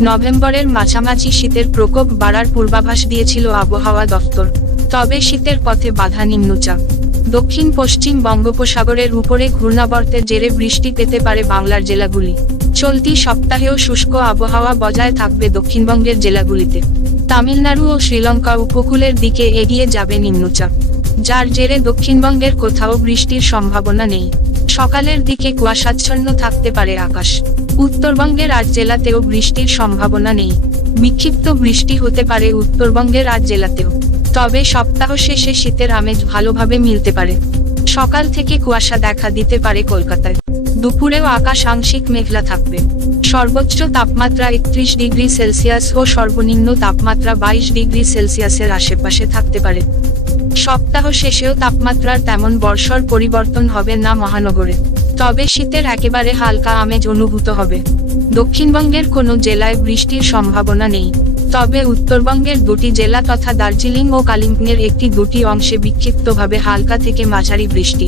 নভেম্বরের মাঝামাঝি শীতের প্রকোপ বাড়ার পূর্বাভাস দিয়েছিল আবহাওয়া দফতর। তবে শীতের পথে বাধা নিম্নচাপ। দক্ষিণ পশ্চিম বঙ্গোপসাগরের উপরে ঘূর্ণাবর্তের জেরে বৃষ্টি পেতে পারে বাংলার জেলাগুলি। চলতি সপ্তাহেও শুষ্ক আবহাওয়া বজায় থাকবে দক্ষিণবঙ্গের জেলাগুলিতে। তামিলনাড়ু ও শ্রীলঙ্কা উপকূলের দিকে এগিয়ে যাবে নিম্নচাপ। যার জেরে দক্ষিণবঙ্গের কোথাও বৃষ্টির সম্ভাবনা নেই। সকালের দিকে কুয়াশাচ্ছন্ন থাকতে পারে আকাশ। উত্তরবঙ্গের আজ জেলাতেও বৃষ্টির সম্ভাবনা নেই। বিক্ষিপ্ত বৃষ্টি হতে পারে উত্তরবঙ্গের আজ জেলাতেও। তবে সপ্তাহ শেষে শীতের আমেজ ভালোভাবে মিলতে পারে। সকাল থেকে কুয়াশা দেখা দিতে পারে কলকাতায়। দুপুরেও আকাশ আংশিক মেঘলা থাকবে। সর্বোচ্চ তাপমাত্রা একত্রিশ ডিগ্রি সেলসিয়াস ও সর্বনিম্ন তাপমাত্রা বাইশ ডিগ্রি সেলসিয়াসের আশেপাশে থাকতে পারে। সপ্তাহ শেষেও তাপমাত্রার তেমন বর্ষর পরিবর্তন হবে না মহানগরে। তবে শীতের একেবারে হালকা আমেজ অনুভূত হবে। দক্ষিণবঙ্গের কোনো জেলায় বৃষ্টির সম্ভাবনা নেই। তবে উত্তরবঙ্গের দুটি জেলা তথা দার্জিলিং ও কালিম্পংয়ের একটি দুটি অংশে বিক্ষিপ্তভাবে হালকা থেকে মাঝারি বৃষ্টি।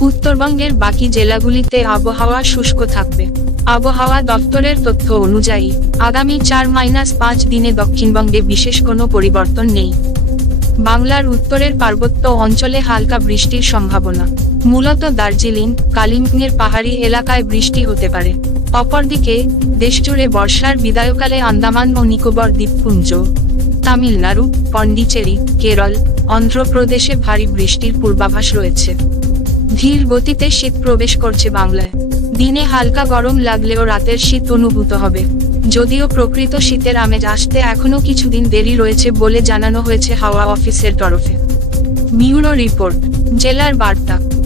উত্তরবঙ্গের বাকি জেলাগুলিতে আবহাওয়া শুষ্ক থাকবে। আবহাওয়া দপ্তরের তথ্য অনুযায়ী, আগামী চার মাইনাস পাঁচ দিনে দক্ষিণবঙ্গে বিশেষ কোনো পরিবর্তন নেই। বাংলার উত্তরের পার্বত্য অঞ্চলে হালকা বৃষ্টির সম্ভাবনা। মূলত দার্জিলিং, কালিম্পংয়ের পাহাড়ি এলাকায় বৃষ্টি হতে পারে। অপরদিকে, দেশজুড়ে বর্ষার বিদায়কালে আন্দামান ও নিকোবর দ্বীপপুঞ্জ, তামিলনাড়ু, পন্ডিচেরি, কেরল, অন্ধ্রপ্রদেশে ভারী বৃষ্টির পূর্বাভাস রয়েছে। ধীর গতিতে শীত প্রবেশ করছে বাংলায়। দিনে হালকা গরম লাগলেও রাতের শীত অনুভূত হবে। যদিও প্রকৃত শীতের আমেজ আসতে এখনও কিছুদিন দেরি রয়েছে বলে জানানো হয়েছে হাওয়া অফিসের তরফে। মিউরো রিপোর্ট, জেলার বার্তা।